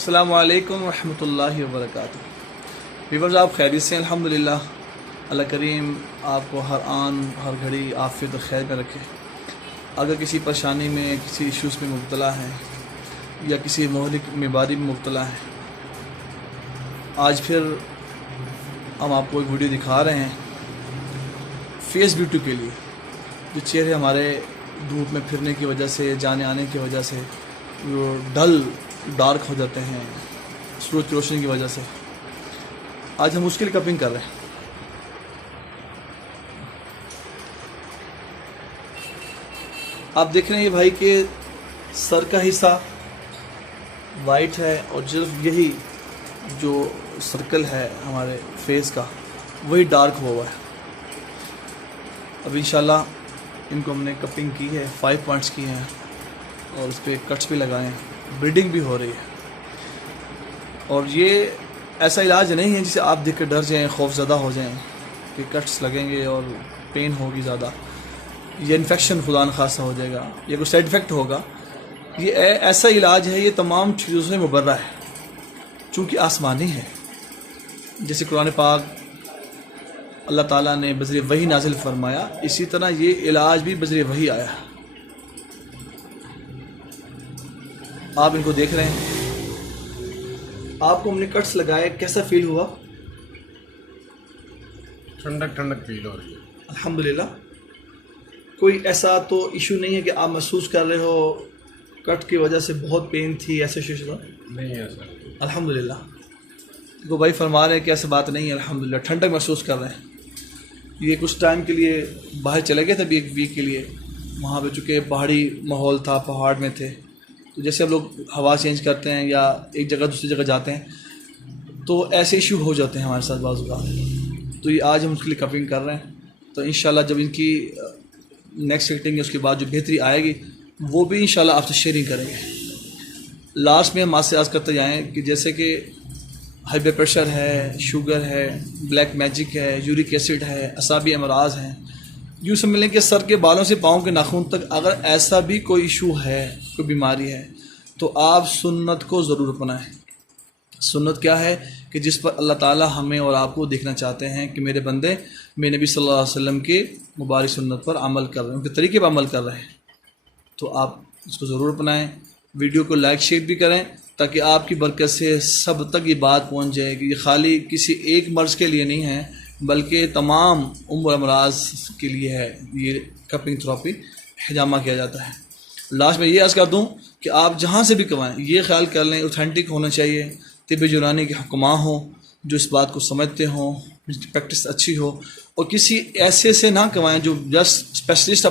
السلام علیکم ورحمۃ اللہ وبرکاتہ۔ ویورز، آپ خیریت سے ہیں؟ الحمدللہ۔ اللہ کریم آپ کو ہر آن ہر گھڑی عافیت و خیر میں رکھے۔ اگر کسی پریشانی میں، کسی ایشوز میں مبتلا ہیں یا کسی مہلک بیماری میں مبتلا ہیں، آج پھر ہم آپ کو ایک ویڈیو دکھا رہے ہیں فیس بیوٹی کے لیے۔ جو چہرے ہمارے دھوپ میں پھرنے کی وجہ سے، جانے آنے کی وجہ سے وہ ڈارک ہو جاتے ہیں سورج کی روشنی کی وجہ سے، آج ہم اس کے لیے کپنگ کر رہے ہیں۔ آپ دیکھ رہے ہیں یہ بھائی کہ سر کا حصہ وائٹ ہے اور صرف یہی جو سرکل ہے ہمارے فیس کا وہی ڈارک ہوا ہے۔ اب انشاءاللہ ان کو ہم نے کپنگ کی ہے، 5 پوائنٹس کی ہیں اور اس پہ کٹس بھی لگائے ہیں، بلیڈنگ بھی ہو رہی ہے۔ اور یہ ایسا علاج نہیں ہے جسے آپ دیکھ کے ڈر جائیں، خوف زدہ ہو جائیں کہ کٹس لگیں گے اور پین ہوگی زیادہ، یہ انفیکشن خدا نخواستہ ہو جائے گا، یہ کوئی سائیڈ افیکٹ ہوگا۔ یہ ایسا علاج ہے، یہ تمام چیزوں سے مبرہ ہے چونکہ آسمانی ہے۔ جیسے قرآن پاک اللہ تعالیٰ نے بذریعہ وحی نازل فرمایا، اسی طرح یہ علاج بھی بذریعہ وحی آیا ہے۔ آپ ان کو دیکھ رہے ہیں، آپ کو ہم نے کٹس لگائے، کیسا فیل ہوا؟ ٹھنڈک ٹھنڈک فیل ہو رہی ہے الحمدللہ۔ کوئی ایسا تو ایشو نہیں ہے کہ آپ محسوس کر رہے ہو کٹ کی وجہ سے بہت پین تھی، ایسے ایشو تھا؟ نہیں ہے سر، الحمدللہ۔ تو بھائی فرما رہے ہیں کہ ایسا بات نہیں ہے، الحمدللہ ٹھنڈک محسوس کر رہے ہیں۔ یہ کچھ ٹائم کے لیے باہر چلے گئے تھے، ابھی 1 ویک کے لیے، وہاں پہ چونکہ پہاڑی ماحول تھا، پہاڑ میں تھے، تو جیسے ہم لوگ ہوا چینج کرتے ہیں یا ایک جگہ دوسری جگہ جاتے ہیں تو ایسے ایشو ہو جاتے ہیں ہمارے ساتھ بعض اوقات۔ تو یہ آج ہم اس کے لیے کپنگ کر رہے ہیں، تو انشاءاللہ جب ان کی نیکسٹ سیٹنگ ہے اس کے بعد جو بہتری آئے گی وہ بھی انشاءاللہ آپ سے شیئرنگ کریں گے۔ لاسٹ میں ہم آپ سے عرض کرتے جائیں کہ جیسے کہ ہائی بلڈ پریشر ہے، شوگر ہے، بلیک میجک ہے، یورک ایسڈ ہے، اعصابی امراض ہیں، یوں سمجھ لیں کہ سر کے بالوں سے پاؤں کے ناخن تک اگر ایسا بھی کوئی ایشو ہے، کوئی بیماری ہے، تو آپ سنت کو ضرور اپنائیں۔ سنت کیا ہے کہ جس پر اللہ تعالی ہمیں اور آپ کو دیکھنا چاہتے ہیں کہ میرے بندے میرے نبی صلی اللہ علیہ وسلم کے مبارک سنت پر عمل کر رہے ہیں، ان کے طریقے پر عمل کر رہے ہیں، تو آپ اس کو ضرور اپنائیں۔ ویڈیو کو لائک شیئر بھی کریں تاکہ آپ کی برکت سے سب تک یہ بات پہنچ جائے کہ یہ خالی کسی ایک مرض کے لیے نہیں ہے بلکہ تمام عمر امراض کے لیے ہے۔ یہ کپنگ تھراپی حجامہ کیا جاتا ہے۔ لاسٹ میں یہ عرض کر دوں کہ آپ جہاں سے بھی کمائیں یہ خیال کر لیں اوتھینٹک ہونا چاہیے، طب یونانی کے حکماں ہوں جو اس بات کو سمجھتے ہوں، پریکٹس اچھی ہو، اور کسی ایسے سے نہ کمائیں جو جسٹ اسپیشلسٹ